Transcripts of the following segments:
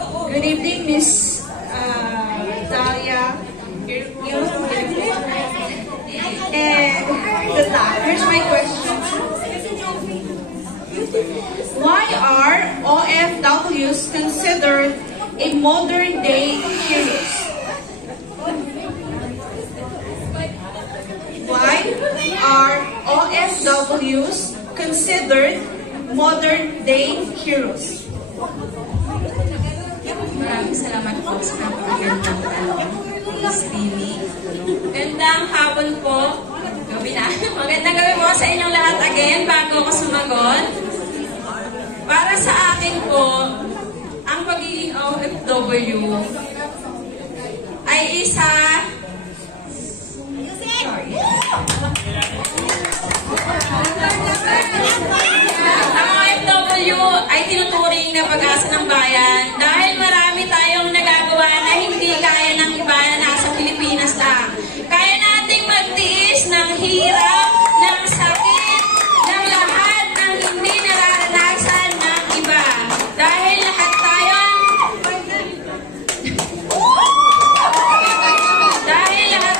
Good evening, Miss Dahlia. And good luck. Here's my question. Why are OFWs considered a modern-day heroes? Why are OFWs considered modern-day heroes? Maraming salamat po sa napakagandang tanong, Miss Timmy. Gandang hapon po. Gabi na. Magandang gabi po sa inyong lahat again bago ako sumagot. Para sa akin po, ang pagiging OFW ay isa... Ang OFW ay tinuturing na pag-asa ng bayan dahil marami tayong nagagawa na hindi kaya ng iba na nasa Pilipinas lang. Kaya nating magtiis ng hirap, ng sakit, ng lahat ng hindi nararanasan ng iba. Dahil lahat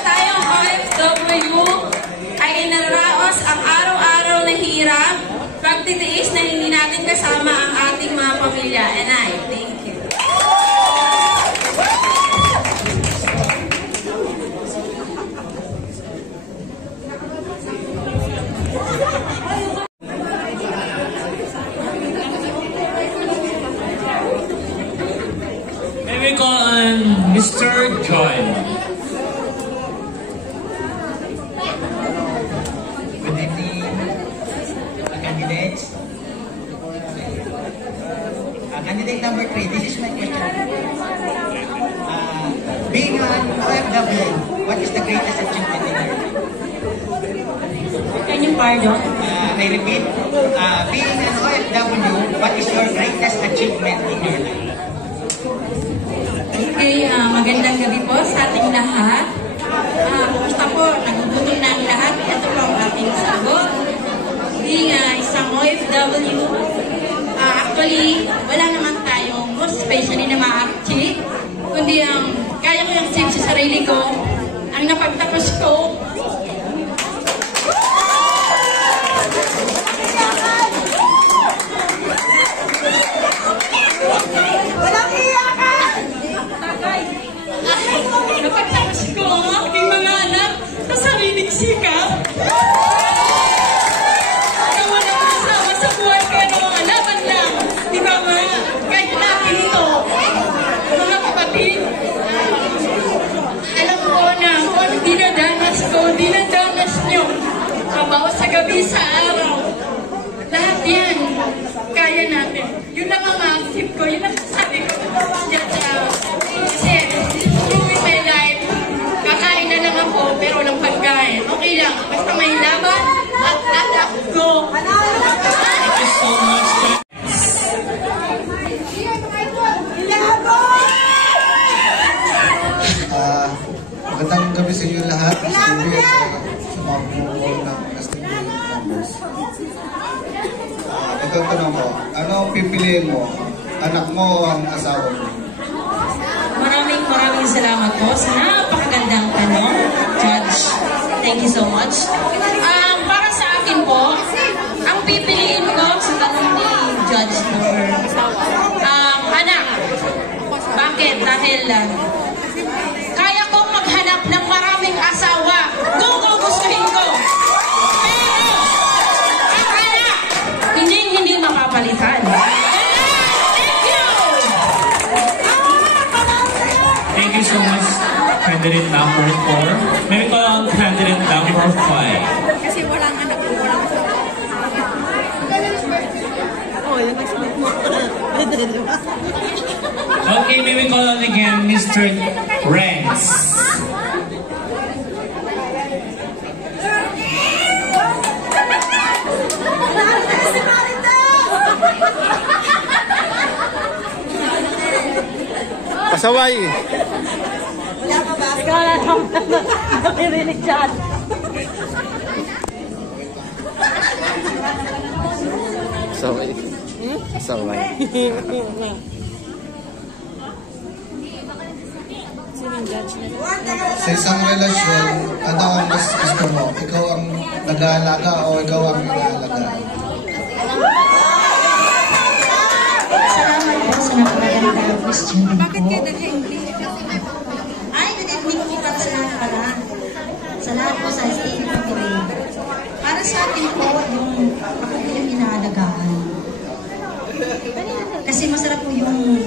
tayong OFW ay nararaos ang araw-araw na hirap, pagtitiis na hindi natin kasama ang ating mga pamilya. And I thank you. May we call on Mr. John. Good evening, candidates. Candidate number 3, this is my question. Being an OFW, what is the greatest achievement in your life? Can you pardon? I repeat, being an OFW, what is your greatest achievement in your life? Okay, magandang gabi po sa ating lahat. Kumusta po? Nagugutom na ang lahat. Ito po ang ating sagot. Being isang OFW, actually, wala naman tayong most especially na ma-achieve, kundi kaya ko yung achieve sa sarili ko, ang napagtapos ko. Walang iyakan! Napagtapos ko ang aking mga anak sa sariling sikap. Na walang kasama sa buhay kaya ng mga laban lang. Di ba mga kahit natin ito, mga kapatid, alam ko na kung dinadanas ko, dinadanas nyo, kabawas sa gabi sa araw. Lahat yan, kaya natin. Yun lang ang ma-accept ko, yun ang sabi ko. Kasi, through my life, kakain na lang ako, pero walang pagkain. Okay lang, basta may laban at anak ko. Thank you so much. Magandang gabi sa inyo lahat. Sa mga bumubuo ng Casting members. Ito ang tanong ko. Ano ang pipiliin mo? Anak mo o ang asawa mo? Maraming salamat po sa napakagandang tanong, Judge. Thank you so much. Para sa akin po, ang pipiliin ko sa tanong ni Judge Lover, anak. Bakit? Dahil kaya kong maghanap ng maraming asawa kung gugustuhin ko. Pero, ang anak, hindi mapapalitan. Thank you so much, candidate number 4. May we call on candidate number 5. Kasi walang anak ko, walang asawa. Oh, yung nag-submit mo. Okay, may we call on again Mr. Renz. Pasaway! Wala ka ba? Ikaw na lang nakirinig dyan. Pasaway. Pasaway. Sa isang relasyon, ano ang mas gusto mo? Ikaw ang nag-aalaga o ikaw ang nag-aalaga? Salamat po sa napakagandang question po. Bakit kayo nag-English? Ay, good evening po para sa lahat pala. Sa lahat po sa STV Pagawin. Para sa akin po, ako po yung inaalagaan. Kasi masarap po yung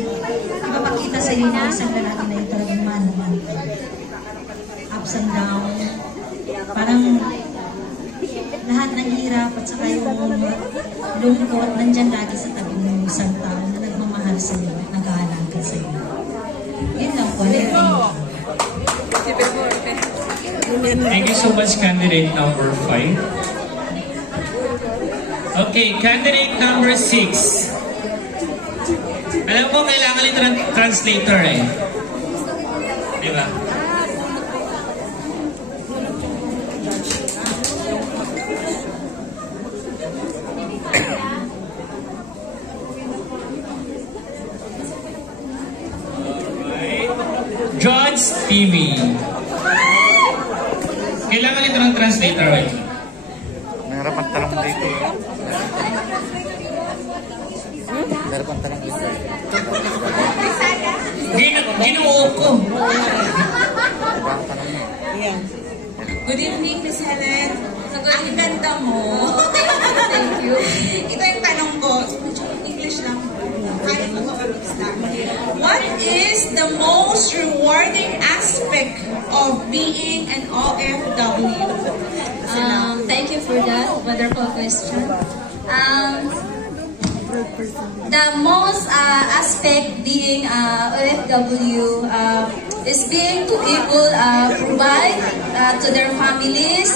ipapakita sa iyo ng isang lalaki na yung talagang mahal na mahal. Ups and down. Parang lahat ng hirap at saka yung lungkot nandyan lagi sa tabi ng isang tao na nagmamahal sa iyo at nag-aalaga sa iyo. Yun lang po. Thank you so much, candidate number 5. Okay, candidate number 6. Alam mo, kailangan yung translator eh. Diba? Judge TV. Kailangan ito ng translator, right? Meron pang talong dito. Meron pang talong dito. Ginuo ko. Good evening, Miss Helen. Ang ganda mo. Thank you. Ito yung tanong ko. English lang. What is the most rewarding aspect of being an OFW? Thank you for that wonderful question. The most aspect being OFW is being to able provide to their families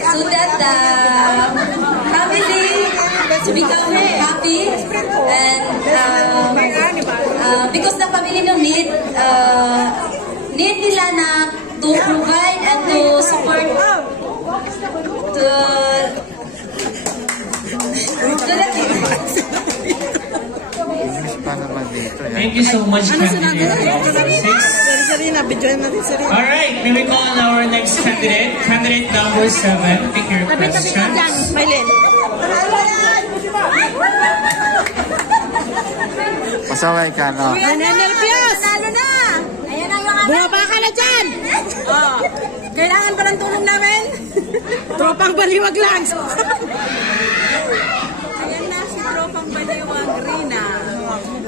so that the family to become happy and because the family no need nila na to provide and to support to Thank you so much, candidate number 6. Alright, may we call on our next candidate. Candidate number 7. Pick your questions. Pasaway ka, no? Nervyos! Nalo na! Ayan na yung bumaba ka na dyan! Oh, kailangan ba ng tulong namin? Tropang baliwag lang! Ayan na si Tropang baliwag, Rina.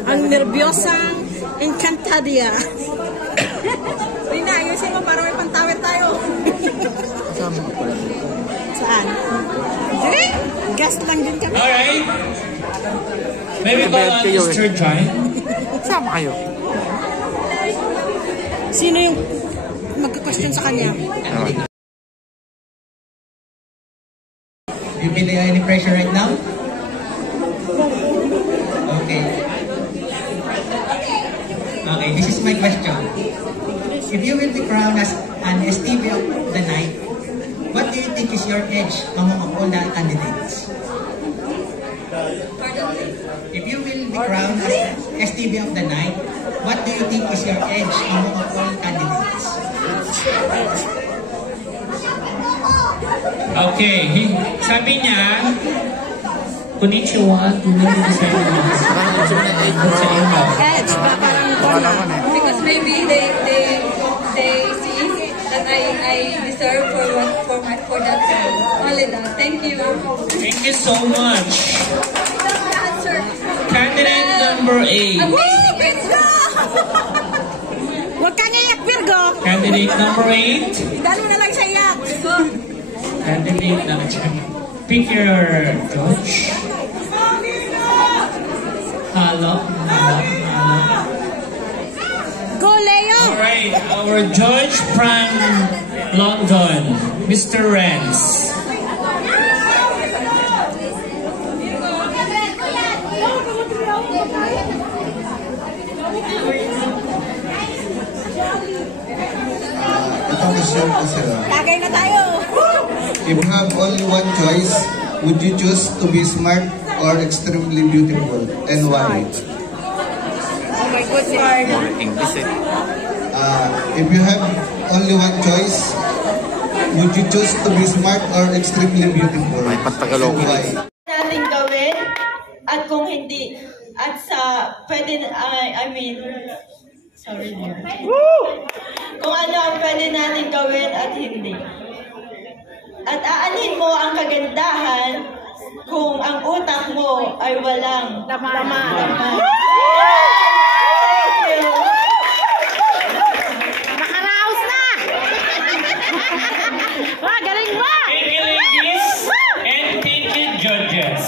Ang nervyosang Encantadia. Rina, ayusin mo para may pantawid tayo. Saan? Hindi? Gas lang din kami. Alright. May we call on Mr. John. Sama kayo. Sino yung magka-question sa kanya? You feel any pressure right now? Okay. Okay, this is my question. If you will be crowned as an STV of the night, what do you think is your edge among all the candidates? If you will be crowned as STV of the night, what do you think is your edge among all candidates? Okay, sabi niya, konnichiwa, Edge, parang bola. because maybe they see that I deserve for that only that. Thank you. Thank you so much. Candidate number 8. Huwag kang iyak, Virgo! Candidate number 8. Dalo na lang sa iyak! Candidate number 10. Pick your judge. Hello. Go, Leo! Alright, our judge from London, Mr. Renz. Itong question ko sila. Tagay na tayo! If you have only one choice, would you choose to be smart or extremely beautiful? And why? my goodness. English eh. If you have only one choice, would you choose to be smart or extremely beautiful? May patagalog. And why? Natin gawin at kung hindi at sa pwede sorry Lord. Kung ano ang pwede natin gawin at hindi. At aanin mo ang kagandahan kung ang utak mo ay walang laman. Nakaraos na! Galing ba? Thank you, ladies. And thank you, judges.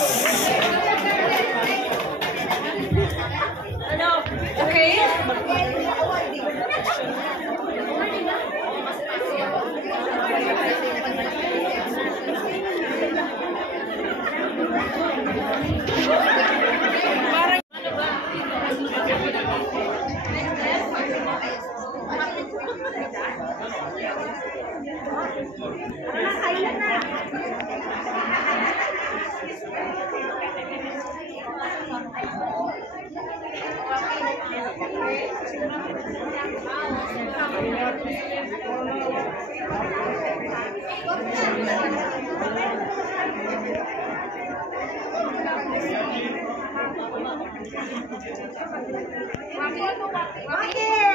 Okay? Bakit?